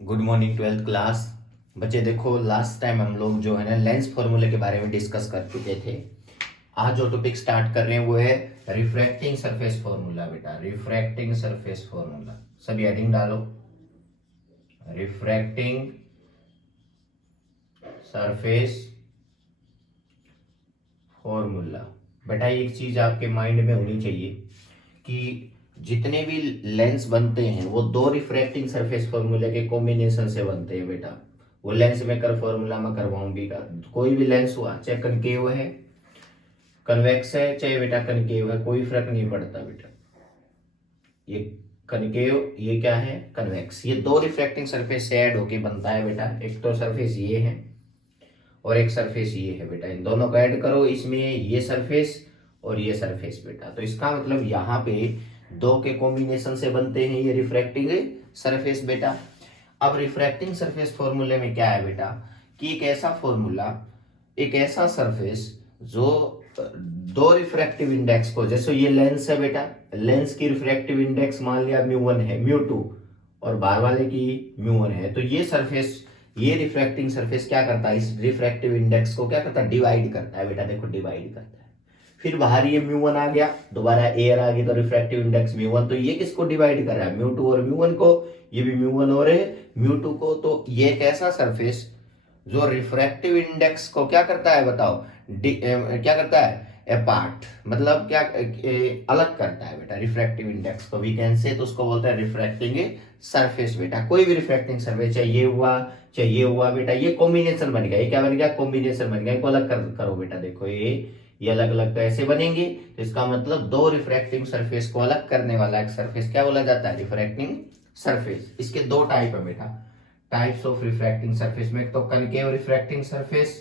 Good morning 12th class. बच्चे देखो, last time हम लोग जो है ना लेंस फॉर्मूले के बारे में डिस्कस कर चुके थे। आज जो टॉपिक स्टार्ट कर रहे हैं वो है रिफ्रैक्टिंग सरफेस फॉर्मूला। बेटा रिफ्रैक्टिंग सरफेस फॉर्मूला, सभी हेडिंग डालो। Refracting surface formula. बेटा एक चीज आपके माइंड में होनी चाहिए कि जितने भी लेंस बनते हैं वो दो रिफ्रैक्टिंग सरफेस फॉर्मूले के कॉम्बिनेशन से बनते हैं। बेटा वो लेंस मेकर फॉर्मूला में करवाऊंगी का। कोई भी लेंस हुआ, चाहे कनकेव है, कन्वेक्स है, चाहे बेटा कनकेव है, कोई फर्क नहीं पड़ता बेटा। ये कनकेव, ये क्या है, कन्वेक्स। ये दो रिफ्रैक्टिंग सरफेस से ऐड होके बनता है बेटा। एक तो सरफेस ये है और एक सरफेस ये है बेटा। इन दोनों को ऐड करो, इसमें ये सरफेस और ये सरफेस बेटा। तो इसका मतलब यहाँ पे दो के कॉम्बिनेशन से बनते हैं ये रिफ्रैक्टिंग सरफेस बेटा। अब रिफ्रैक्टिंग सरफेस फॉर्मूले में क्या है बेटा कि एक ऐसा फॉर्मूला, एक ऐसा सरफेस जो दो रिफ्रैक्टिव इंडेक्स को, जैसे ये लेंस है बेटा, लेंस की रिफ्रैक्टिव इंडेक्स मान लिया म्यू1 है, म्यू2, और बाहर वाले की म्यू1 है। तो ये सरफेस, ये रिफ्रैक्टिंग सरफेस क्या करता है, इस रिफ्रैक्टिव इंडेक्स को क्या करता है, डिवाइड करता है बेटा। देखो डिवाइड करता है। फिर बाहर ये म्यू1 आ गया, दोबारा एयर आ गई, तो रिफ्रैक्टिव इंडेक्स म्यू1। तो ये किसको डिवाइड कर रहा है, म्यू2 और म्यू1 को। ये भी म्यू1 और म्यू2 को। तो ये एक ऐसा सरफेस जो रिफ्रैक्टिव इंडेक्स को क्या करता है बताओ, क्या करता है, अपार्ट, मतलब क्या, अलग करता है बेटा रिफ्रैक्टिव इंडेक्स को। वी कैन से, तो उसको बोलते हैं रिफ्रैक्टिंग सरफेस बेटा। कोई भी रिफ्रैक्टिंग सरफेस, चाहे ये हुआ चाहे ये हुआ बेटा, ये कॉम्बिनेशन बन गया। ये क्या बन गया, कॉम्बिनेशन बन गया। इनको अलग करो बेटा। देखो ये अलग अलग तो ऐसे बनेंगे। तो इसका मतलब दो रिफ्रैक्टिंग सरफेस को अलग करने वाला एक सरफेस क्या बोला जाता है, रिफ्रैक्टिंग सरफेस। इसके दो टाइप है बेटा, टाइप्स ऑफ रिफ्रैक्टिंग सरफेस में। एक तो concave refracting surface,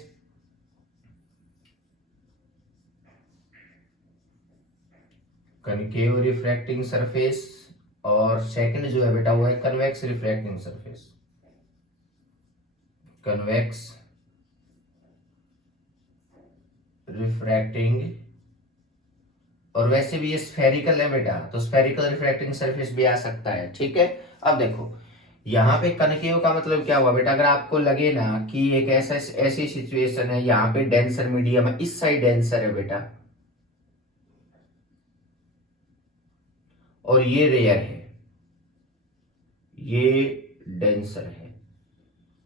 concave refracting surface, और सेकंड जो है बेटा वो है convex refracting surface, convex refracting. और वैसे भी ये स्फेरिकल है बेटा, तो स्फेरिकल रिफ्रैक्टिंग सरफेस भी आ सकता है। ठीक है, अब देखो यहाँ पे कनकेव का मतलब क्या हुआ बेटा। अगर आपको लगे ना कि एक ऐसी सिचुएशन है, यहाँ पे डेंसर मीडियम है, इस साइड डेंसर है बेटा, और ये रेयर है, ये डेंसर है।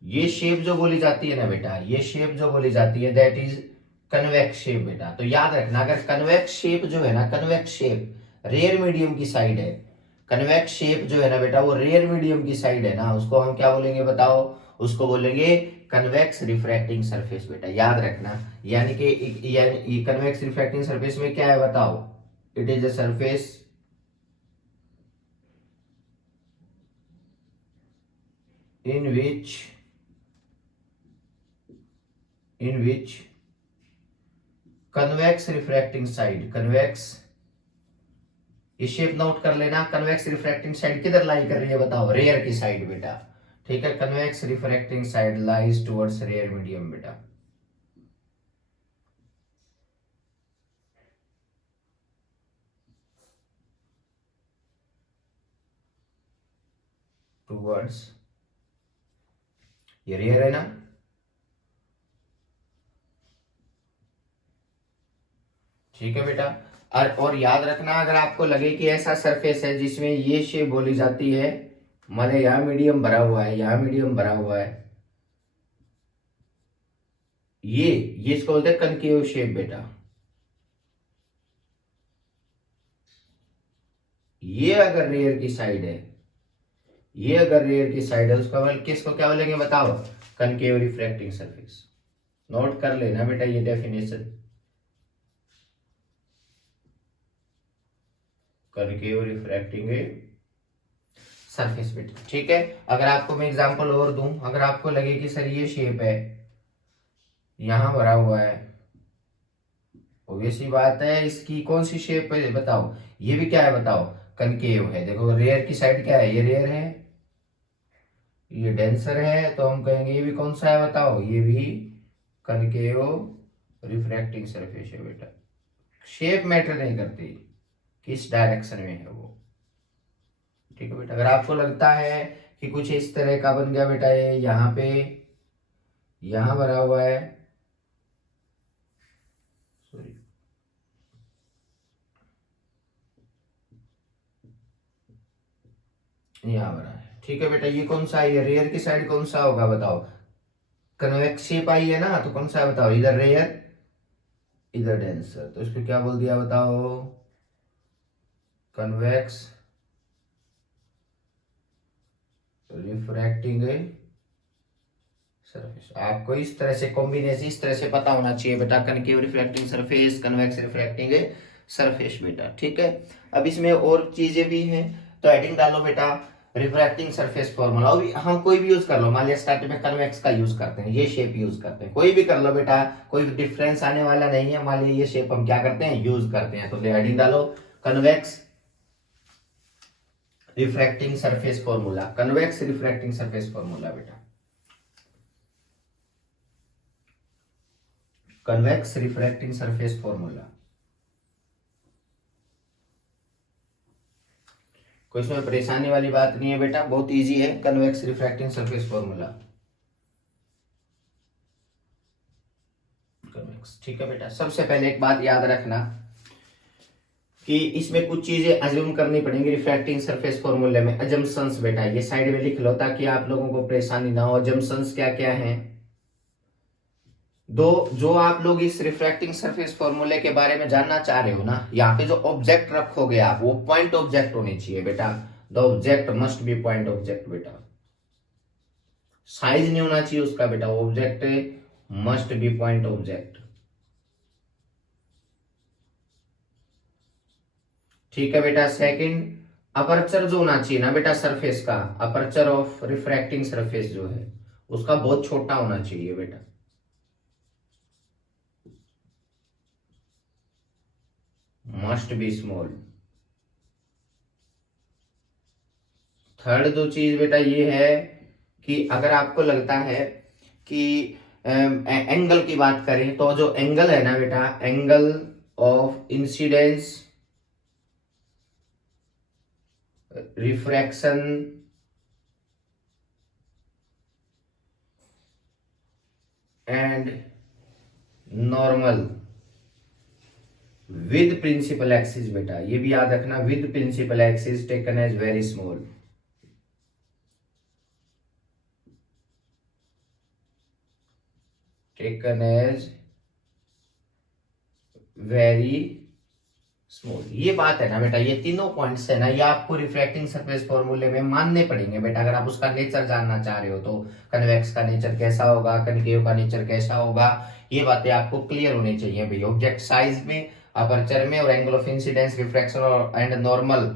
ये शेप जो बोली जाती है ना बेटा, ये शेप जो बोली जाती है, दैट इज कन्वेक्स शेप बेटा। तो याद रखना, अगर कन्वेक्स शेप जो है ना, कन्वेक्स शेप रेयर मीडियम की साइड है, कन्वेक्स शेप जो है ना बेटा वो रेयर मीडियम की साइड है ना, उसको हम क्या बोलेंगे बताओ, उसको बोलेंगे कन्वेक्स रिफ्रैक्टिंग सरफेस बेटा। याद रखना, यानी कि कन्वेक्स रिफ्रैक्टिंग सरफेस में क्या है बताओ, it is a surface in which convex refracting side, convex, ये शेप नोट कर लेना। कन्वेक्स रिफ्रैक्टिंग साइड किधर लाई कर रही है बताओ, रेयर की साइड बेटा। ठीक है, convex refracting side lies towards rare medium बेटा। टुवर्ड्स, ये रेयर है ना। ठीक है बेटा। और याद रखना, अगर आपको लगे कि ऐसा सरफेस है जिसमें ये शेप बोली जाती है, माने यहाँ मीडियम भरा हुआ है, यहाँ मीडियम भरा हुआ है, ये इसको बोलते हैं कनकेव शेप बेटा। ये अगर रेयर की साइड है, ये अगर रेयर की साइड है, उसका मतलब किसको क्या बोलेंगे बताओ, कनकेव रिफ्रैक्टिंग सरफेस। नोट कर लेना बेटा ये डेफिनेशन, कनकेव रिफ्रैक्टिंग सरफेस बेटा। ठीक है, अगर आपको मैं एग्जांपल और दूं, अगर आपको लगे कि सर ये शेप है, यहां भरा हुआ है, ऑब्वियस सी बात है, इसकी कौन सी शेप है बताओ, ये भी क्या है बताओ, कनकेव है। देखो रेयर की साइड क्या है, ये रेयर है, ये डेंसर है, तो हम कहेंगे ये भी कौन सा है बताओ, ये भी कनकेव रिफ्रैक्टिंग सरफेस है बेटा। शेप मैटर नहीं करती, किस डायरेक्शन में है वो। ठीक है बेटा, अगर आपको लगता है कि कुछ इस तरह का बन गया बेटा, ये यहाँ पे यहाँ भरा हुआ है, सॉरी, यहाँ भरा है। ठीक है बेटा, ये कौन सा है, रेयर की साइड कौन सा होगा बताओ, कन्वेक्स शेप आई है ना, तो कौन सा है बताओ, इधर रेयर इधर डेंसर, तो इसको क्या बोल दिया बताओ, कन्वेक्स रिफ्रैक्टिंग सरफेस। आपको इस तरह से कॉम्बिनेशन इस तरह से पता होना चाहिए बेटा, concave refracting surface, convex refracting surface बेटा। ठीक है, अब इसमें और चीजें भी हैं, तो हेडिंग डालो बेटा रिफ्रैक्टिंग सरफेस फॉर्मूला। अभी हम कोई भी यूज कर लो, मान लिया स्टार्टिंग में कन्वेक्स का यूज करते हैं, ये शेप यूज करते हैं, कोई भी कर लो बेटा, कोई डिफरेंस आने वाला नहीं है। मान लिया ये शेप हम क्या करते हैं, यूज करते हैं, तो हेडिंग डालो convex refracting surface formula, convex refracting surface formula बेटा, कन्वेक्स रिफ्रैक्टिंग सरफेस फॉर्मूला। कोई इसमें परेशानी वाली बात नहीं है बेटा, बहुत इजी है, convex refracting surface formula convex. ठीक है बेटा, सबसे पहले एक बात याद रखना कि इसमें कुछ चीजें अज्यूम करनी पड़ेंगी रिफ्रैक्टिंग सरफेस फॉर्मूले में। अजम्पशंस बेटा ये साइड में लिख लो ताकि आप लोगों को परेशानी ना हो। अजम्पशंस क्या क्या हैं, दो जो आप लोग इस रिफ्रैक्टिंग सरफेस फॉर्मूले के बारे में जानना चाह रहे हो ना, यहाँ पे जो ऑब्जेक्ट रखोगे आप वो पॉइंट ऑब्जेक्ट होने चाहिए बेटा, the object must be point object बेटा, साइज नहीं होना चाहिए उसका बेटा, object must be point object. ठीक है बेटा, सेकंड अपर्चर जो होना चाहिए ना बेटा सरफेस का, अपर्चर ऑफ रिफ्रैक्टिंग सरफेस जो है उसका बहुत छोटा होना चाहिए बेटा, मस्ट बी स्मॉल। थर्ड जो चीज बेटा ये है कि अगर आपको लगता है कि एंगल की बात करें तो जो एंगल है ना बेटा, angle of incidence refraction and normal with principal axis बेटा, ये भी याद रखना, with principal axis taken as very small, taken as very small. ये बात है ना बेटा, ये तीनों पॉइंट्स है ना, ये आपको रिफ्रैक्टिंग सरफेस फॉर्मूले में मानने पड़ेंगे बेटा, अगर आप उसका नेचर जानना चाह रहे हो तो। कन्वेक्स का नेचर कैसा होगा, कनकेव का नेचर कैसा होगा, ये बातें आपको क्लियर होनी चाहिए भाई। ऑब्जेक्ट साइज में, अपर्चर में, और एंगल ऑफ इंसिडेंस, रिफ्रैक्शन और and normal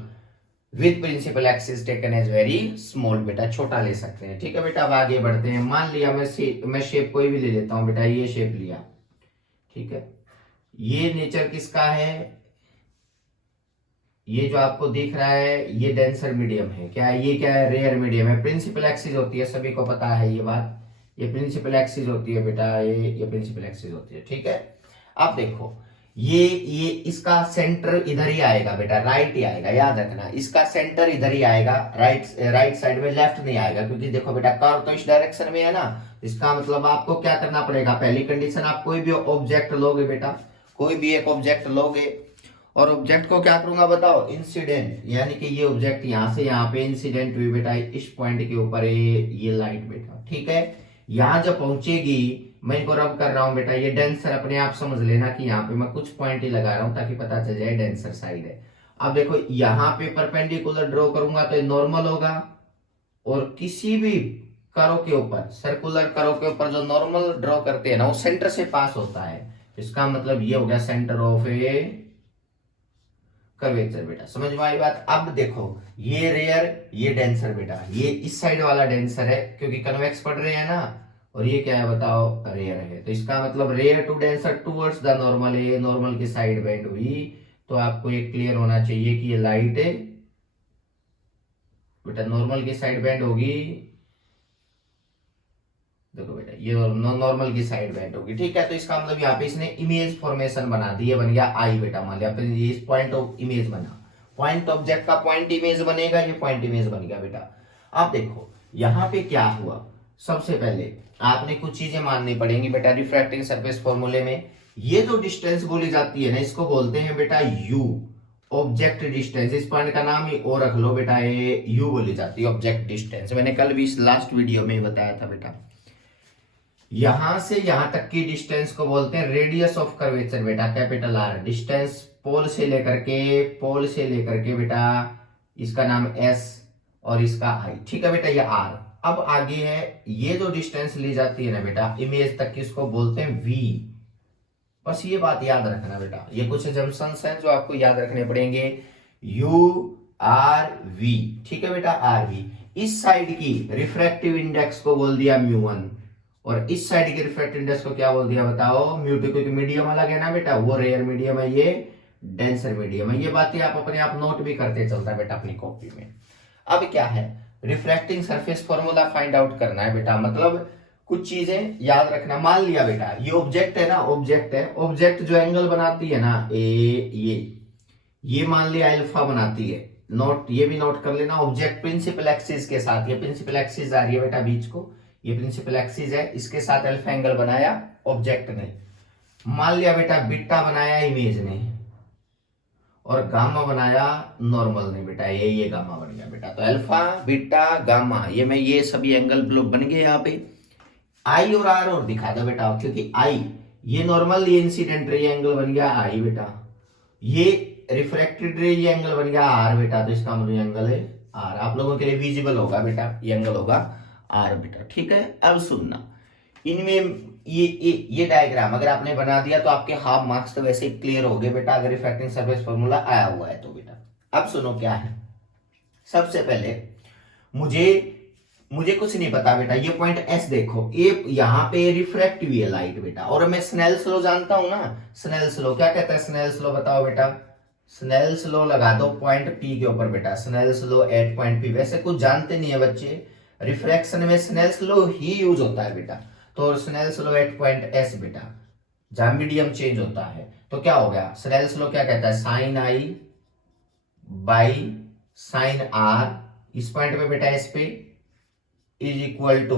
with principal axis taken as very small बेटा, छोटा ले सकते हैं। ठीक है बेटा, अब आगे बढ़ते हैं। मान लिया मैं शेप कोई भी ले लेता हूं बेटा, ये शेप लिया, ठीक है, ये नेचर किसका है, ये जो आपको दिख रहा है ये डेंसर मीडियम है, क्या है ये, क्या है, रेयर मीडियम है। प्रिंसिपल एक्सिस होती है, सभी को पता है ये बात, ये प्रिंसिपल एक्सिस होती है बेटा, ये प्रिंसिपल एक्सिस होती है। ठीक है, अब देखो ये इसका सेंटर इधर ही आएगा बेटा, राइट ही आएगा, याद रखना, इसका सेंटर इधर ही आएगा, राइट साइड में, लेफ्ट नहीं आएगा, क्योंकि देखो बेटा कर्व तो इस डायरेक्शन में है ना। इसका मतलब आपको क्या करना पड़ेगा, पहली कंडीशन, आप कोई भी ऑब्जेक्ट लोगे बेटा, कोई भी एक ऑब्जेक्ट लोगे और ऑब्जेक्ट को क्या करूंगा बताओ, इंसिडेंट, यानी कि ये ऑब्जेक्ट यहां से यहाँ पे इंसिडेंट हुई बेटा, इस पॉइंट के ऊपर ये लाइट बेटा। ठीक है, यहां जब पहुंचेगी, मैं इनको रब कर रहा हूं बेटा, ये डेंसर अपने आप समझ लेना कि यहाँ पे मैं कुछ पॉइंट ही लगा रहा हूं ताकि पता चल जाए डेंसर साइड है। अब देखो यहाँ पे परपेंडिकुलर ड्रॉ करूंगा तो ये नॉर्मल होगा, और किसी भी करो के ऊपर, सर्कुलर करो के ऊपर जो नॉर्मल ड्रॉ करते हैं ना, वो सेंटर से पास होता है। इसका मतलब ये हो गया सेंटर ऑफ ए कर्वेचर बेटा, समझ में आई बात। अब देखो ये रेयर, ये डेंसर बेटा, ये इस साइड वाला डेंसर है क्योंकि कन्वेक्स पढ़ रहे हैं ना, और ये क्या है बताओ, रेयर है। तो इसका मतलब rare to denser towards the normal, ये नॉर्मल की साइड बेंड हुई, तो आपको ये क्लियर होना चाहिए कि ये लाइट है बेटा, नॉर्मल की साइड बेंड होगी, देखो बेटा ये नॉर्मल की साइड बेंड होगी। ठीक है, तो इसका मतलब यहाँ पे इसने इमेज फॉर्मेशन बना दी, ये बन गया आई बेटा, मान लिया ये इस पॉइंट ऑफ इमेज बना, पॉइंट ऑब्जेक्ट का पॉइंट इमेज बनेगा, ये पॉइंट इमेज बन गया बेटा। अब देखो यहाँ पे क्या हुआ, सबसे पहले आपने कुछ चीजें माननी पड़ेंगी बेटा रिफ्रैक्टिंग सरफेस फॉर्मूले में। ये जो डिस्टेंस बोली जाती है ना, इसको बोलते हैं बेटा यू, ऑब्जेक्ट डिस्टेंस। इस पॉइंट का नाम ही ओ रख लो बेटा, ये यू बोली जाती है, ऑब्जेक्ट डिस्टेंस। मैंने कल भी इस लास्ट वीडियो में ही बताया था बेटा। यहां से यहां तक की डिस्टेंस को बोलते हैं रेडियस ऑफ कर्वेचर बेटा, कैपिटल आर। डिस्टेंस पोल से लेकर के बेटा इसका नाम एस और इसका आई, ठीक है बेटा, ये आर। अब आगे है, ये जो डिस्टेंस ली जाती है ना बेटा इमेज तक की, इसको बोलते हैं वी। बस ये बात याद रखना बेटा, ये कुछ जंक्शंस हैं जो आपको याद रखने पड़ेंगे, यू आर वी, ठीक है बेटा, आर वी। इस साइड की रिफ्रैक्टिव इंडेक्स को बोल दिया म्यू1, और इस साइड के रिफ्रैक्टिव इंडेक्स को क्या बोल दिया बताओ, म्यू2, क्योंकि मीडियम अलग है ना बेटा, वो रेयर मीडियम है, ये डेंसर मीडियम है। ये बातें आप अपने आप नोट भी करते चलता है बेटा अपनी कॉपी में। अब क्या है, refracting surface formula find out करना है बेटा, मतलब कुछ चीजें याद रखना। मान लिया बेटा ये ऑब्जेक्ट है ना, ऑब्जेक्ट है, ऑब्जेक्ट जो एंगल बनाती है ना ये मान लिया अल्फा बनाती है, नोट, ये भी नोट कर लेना। ऑब्जेक्ट प्रिंसिपल एक्सिस के साथ, ये प्रिंसिपल एक्सिस आ रही है बेटा बीच को, ये प्रिंसिपल एक्सिस है, इसके साथ अल्फा एंगल बनाया ऑब्जेक्ट ने। मान लिया बेटा बीटा बनाया इमेज ने, और गामा बनाया नॉर्मल ने बेटा, ये गामा बन गया बेटा। तो अल्फा बीटा गामा, ये सभी एंगल ब्लॉक बन गए यहाँ पे। आई और आर और दिखा दो बेटा, क्योंकि आई ये नॉर्मल, ये इंसिडेंट रे, एंगल बन गया आई बेटा, ये रिफ्रैक्टेड रे, ये एंगल बन गया आर बेटा, तो इसका मतलब एंगल है आर। आप लोगों के लिए विजिबल होगा बेटा, ये एंगल होगा आर बेटा, ठीक है। अब सुनना, इनमें ये डायग्राम अगर आपने बना दिया तो आपके हाफ मार्क्स तो वैसे ही क्लियर हो गए बेटा, अगर रिफ्रैक्टिंग सरफेस फॉर्मूला आया हुआ है तो बेटा। अब सुनो क्या है, सबसे पहले मुझे कुछ नहीं पता बेटा, ये पॉइंट एस देखो, ये यहाँ पे रिफ्रैक्ट हुई है लाइट बेटा, और मैं स्नेल्स लॉ जानता हूं ना। स्नेल्स लॉ क्या कहता है, स्नेल्स लॉ बताओ बेटा, स्नेल्स लॉ लगा दो पॉइंट पी के ऊपर बेटा, Snell's law at point P. वैसे कुछ जानते नहीं है बच्चे, रिफ्रैक्शन में स्नेल्स लॉ ही यूज होता है बेटा, तो Snell's law at point S बेटा, जहां मीडियम चेंज होता है। तो क्या हो गया, स्नेल्स लॉ क्या कहता है, sine I by sine R, इस पॉइंट पे बेटा एस पे is equal to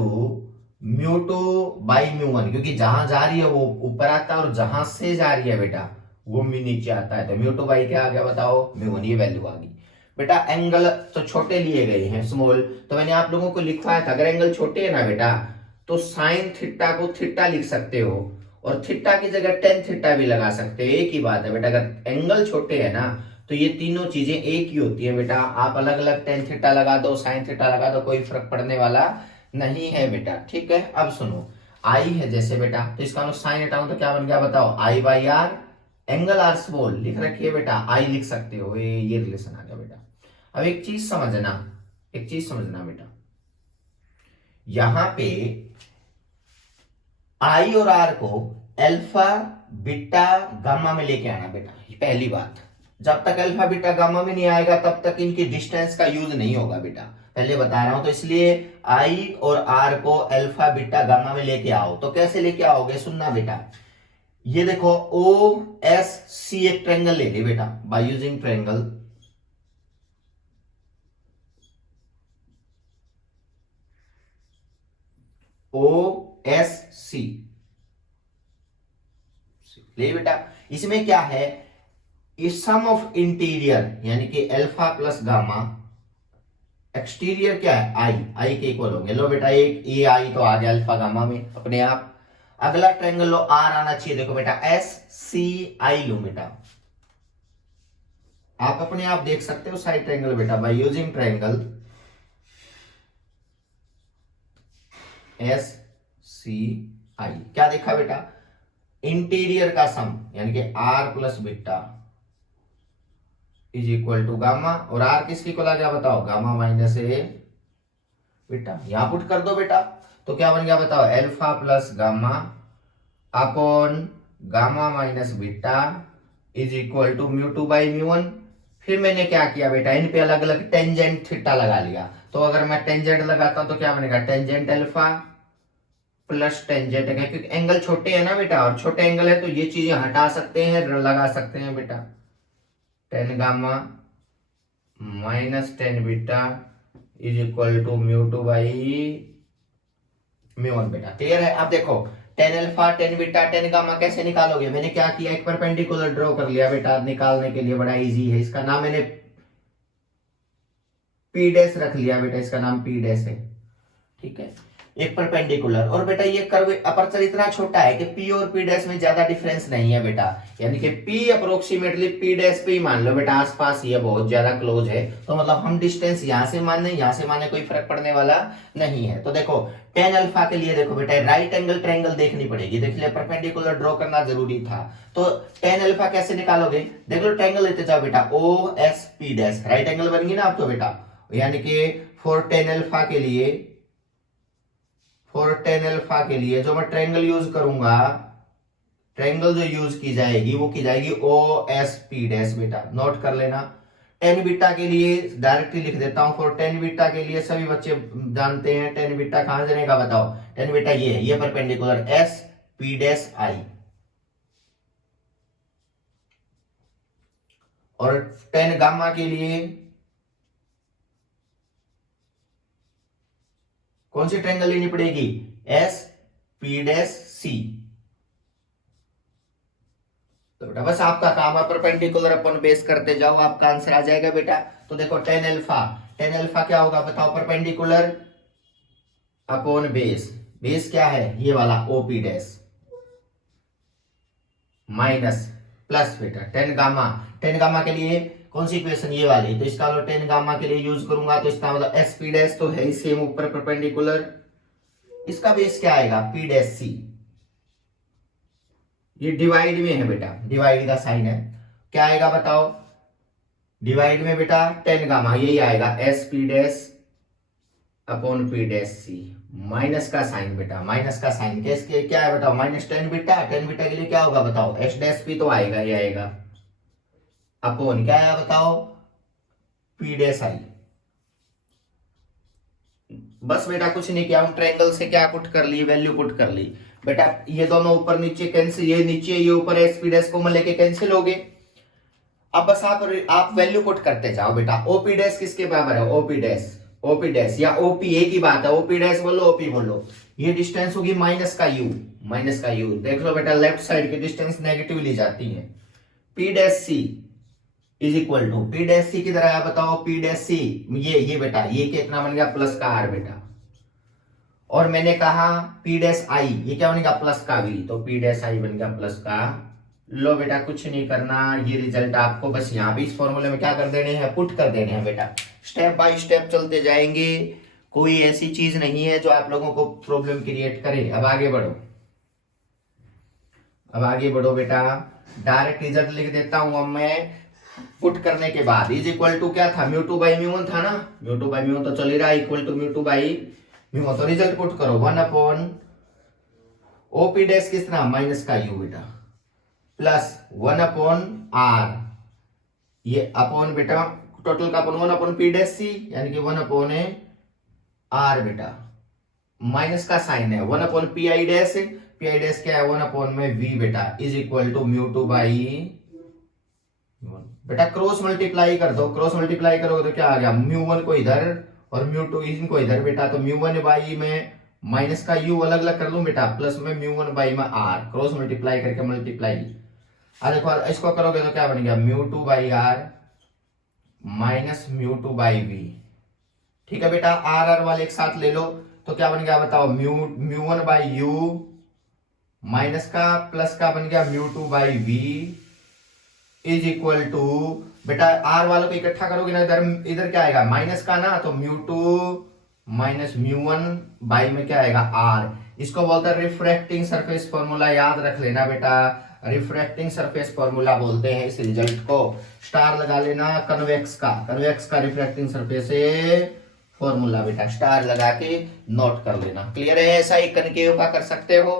म्यू2 by mu one, क्योंकि जहां जा रही है वो ऊपर आता है और जहां से जा रही है बेटा वो नीचे आता है, तो म्यू2 बाई क्या आ गया बताओ, म्यू1, ये वैल्यू आ गई बेटा। एंगल तो छोटे लिए गए हैं, स्मॉल, तो मैंने आप लोगों को लिखवाया था, अगर एंगल छोटे है ना बेटा तो साइन थीटा को थीटा लिख सकते हो, और थीटा की जगह टेन थीटा भी लगा सकते हो, एक ही बात है बेटा। अगर एंगल छोटे है ना तो ये तीनों चीजें एक ही होती है बेटा, आप अलग अलग टेन थीटा लगा दो, साइन थीटा लगा दो, कोई फर्क पड़ने वाला नहीं है बेटा, ठीक है। अब सुनो, आई है जैसे बेटा, तो इसका साइन हटाऊं तो क्या बन गया बताओ, I by R, angle R small लिख रखिए बेटा, आई लिख सकते हो, ये रिलेशन आ गया बेटा। अब एक चीज समझना बेटा, यहां पे आई और आर को अल्फा बीटा गामा में लेके आना बेटा, पहली बात। जब तक अल्फा बीटा गामा में नहीं आएगा तब तक इनकी डिस्टेंस का यूज नहीं होगा बेटा, पहले बता रहा हूं। तो इसलिए आई और आर को अल्फा बीटा गामा में लेके आओ। तो कैसे लेके आओगे, सुनना बेटा, ये देखो ओ एस सी एक ट्रायंगल ले ले बेटा, by using triangle O S C ले बेटा। इसमें क्या है, इस सम ऑफ इंटीरियर यानी कि अल्फा प्लस गामा, एक्सटीरियर क्या है आई के इक्वल होंगे। लो बेटा एक ए आई तो आ गया अल्फा गामा में अपने आप। अगला ट्रायंगल लो, आर आना चाहिए, देखो बेटा एस सी आई लो बेटा, आप अपने आप देख सकते हो साइड ट्रायंगल बेटा, by using triangle S C I. क्या देखा बेटा, इंटीरियर का सम यानी कि R plus beta is equal to gamma, और आर किसकी इक्वल आ गया बताओ, गामा माइनस ए बेटा, यहां पुट कर दो बेटा। तो क्या बन गया बताओ, alpha plus gamma upon gamma minus beta is equal to म्यू2 by म्यू1। फिर मैंने क्या किया बेटा, इन पे अलग अलग टेंजेंट थीटा लगा लिया। तो अगर मैं टेंजेंट लगाता हूं तो क्या बनेगा, टेंजेंट अल्फा प्लस टेंजेंट है, क्योंकि एंगल छोटे है ना बेटा, और छोटे एंगल है तो ये चीजें हटा सकते हैं, लगा सकते हैं बेटा, tan gamma minus tan beta is equal to mu two by mu one बेटा। क्लियर है? अब देखो tan alpha tan beta tan gamma कैसे निकालोगे? मैंने क्या किया, एक परपेंडिकुलर ड्रॉ कर लिया बेटा, निकालने के लिए बड़ा इजी है। इसका नाम मैंने पी डैश रख लिया बेटा, इसका नाम पी डैश है। ठीक है, एक परपेंडिकुलर। और बेटा ये कर्व अपर्चर इतना छोटा है कि पी और पी डैश में ज्यादा डिफरेंस नहीं है बेटा, यानी कि पी अप्रोक्सीमेटली पी डैश पे ही मान लो बेटा, आसपास ये बहुत ज्यादा क्लोज है। तो मतलब हम डिस्टेंस यहां से माने यहाँ से माने कोई फर्क पड़ने वाला नहीं है। तो देखो टेन अल्फा के लिए देखो बेटा राइट एंगल ट्रायंगल देखनी पड़ेगी, देख लिया, परपेंडिकुलर ड्रॉ करना जरूरी था। तो टेन अल्फा कैसे निकालोगे? देख लो ट्रायंगल लेते जाओ बेटा, O S P dash, right angle बन गई ना आप तो बेटा, यानी कि फॉर टेन अल्फा के लिए, फॉर टेन अल्फा के लिए जो मैं ट्रायंगल यूज करूंगा, ट्रायंगल जो यूज की जाएगी वो की जाएगी ओ एस पी डैश बेटा, नोट कर लेना। टेन बीटा के लिए डायरेक्टली लिख देता हूं, फॉर टेन बीटा के लिए सभी बच्चे जानते हैं टेन बीटा कहां जानेगा बताओ? टेन बीटा ये है, ये perpendicular S P dash I. और टेन गामा के लिए कौन सी ट्रायंगल लेनी पड़ेगी? एस पी डैश सी। तो बेटा बस आपका काम है परपेंडिकुलर अपन बेस करते जाओ, आपका आंसर आ जाएगा बेटा। तो देखो टेन अल्फा, टेन अल्फा क्या होगा बताओ? परपेंडिकुलर अपॉन बेस, बेस क्या है ये वाला ओपी डैश, माइनस प्लस बेटा टेन गामा, टेन गामा के लिए कौन सी इक्वेशन ये वाली, तो इसका लो टेन गामा के लिए यूज करूंगा तो इसका मतलब एस पी डैश तो है ही सेम ऊपर परपेंडिकुलर, इसका बेस क्या आएगा? पी डैश सी। ये डिवाइड में है बेटा, डिवाइड का साइन है, क्या आएगा बताओ? डिवाइड में बेटा टेन गामा यही आएगा, S P dash upon P dash C, minus का साइन बेटा, माइनस का साइन कैसे क्या है बताओ? Minus tan beta, tan beta के लिए क्या होगा बताओ? एच डैश पी तो आएगा, ये आएगा अपॉन क्या है बताओ? P dash I. बस बेटा कुछ नहीं किया, हम ट्रायंगल से क्या पुट कर ली? वैल्यू पुट कर ली बेटा। ये दोनों ऊपर नीचे कैंसिल, ये नीचे ये ऊपर एस पी डैश को लेके कैंसिल हो गए। अब बस आप वैल्यू पुट करते जाओ बेटा। ओपी डैश किसके बराबर है? ओपी डैश, ओपी डैश या ओपी एक ही बात है, ओपी डैश बोलो ओपी बोलो। ये डिस्टेंस होगी माइनस का यू, माइनस का यू देख लो बेटा, लेफ्ट साइड की डिस्टेंस नेगेटिव ली जाती है। P dash C is equal to, P dash C किधर आया बताओ? पी डैश सी ये बेटा, ये कितना बन गया? प्लस का आर बेटा। और मैंने कहा पी डैश आई, ये क्या बनेगा? प्लस का वी, तो पी डैश आई बन गया प्लस का। लो बेटा कुछ नहीं करना, ये रिजल्ट आपको बस यहाँ भी इस फॉर्मूले में क्या कर देने हैं? पुट कर देने हैं बेटा। स्टेप बाय स्टेप चलते जाएंगे, कोई ऐसी चीज नहीं है जो आप लोगों को प्रॉब्लम क्रिएट करे। अब आगे बढ़ो, अब आगे बढ़ो बेटा। डायरेक्ट रिजल्ट लिख देता हूं अब मैं, पुट करने के बाद इज इक्वल टू क्या था? Mu two by mu one था ना, mu two by mu one तो चल ही रहा, equal to mu two by mu one. तो रिजल्ट पुट करो, वन अपॉन ओपी डैश किस तरह? माइनस का यू बेटा, प्लस वन अपॉन आर, ये अपॉन बेटा टोटल का upon one upon P dash C, यानी कि वन अपॉन आर बेटा, माइनस का साइन है, one upon P I dash, P I dash क्या है? वन अपॉन में वी बेटा, is equal to mu two by बेटा क्रॉस मल्टीप्लाई कर दो, क्रॉस मल्टीप्लाई करोगे तो क्या आ गया? म्यू वन को इधर और म्यू टू इनको इधर बेटा, तो म्यू वन बाई में माइनस का यू अलग अलग कर लूं बेटा, प्लस में म्यू वन बाई में आर, क्रॉस मल्टीप्लाई करके मल्टीप्लाई। देखो इसको करोगे तो क्या बन गया? Mu two by R minus mu two by V. ठीक है बेटा, आर आर वाले एक साथ ले लो तो क्या बन गया बताओ? Mu one by U minus का प्लस का बन गया mu two by V is equal to बेटा, आर वालों को इकट्ठा करोगे ना इधर, इधर क्या आएगा? माइनस का ना, तो mu two minus mu one by में क्या आएगा? आर। इसको बोलते हैं रिफ्रैक्टिंग सरफेस फॉर्मूला, याद रख लेना बेटा, रिफ्रैक्टिंग सरफेस फॉर्मूला बोलते हैं इस रिजल्ट को। स्टार लगा लेना कन्वेक्स का रिफ्रैक्टिंग सरफेस फॉर्मूला बेटा, स्टार लगा के नोट कर लेना। क्लियर है? ऐसा ही कनकेव का कर सकते हो,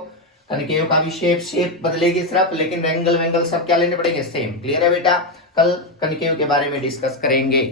कनकेव का भी शेप बदलेगी सिर्फ, लेकिन एंगल वेंगल सब क्या लेने पड़ेंगे? सेम। क्लियर है बेटा? कल कनकेव के बारे में डिस्कस करेंगे।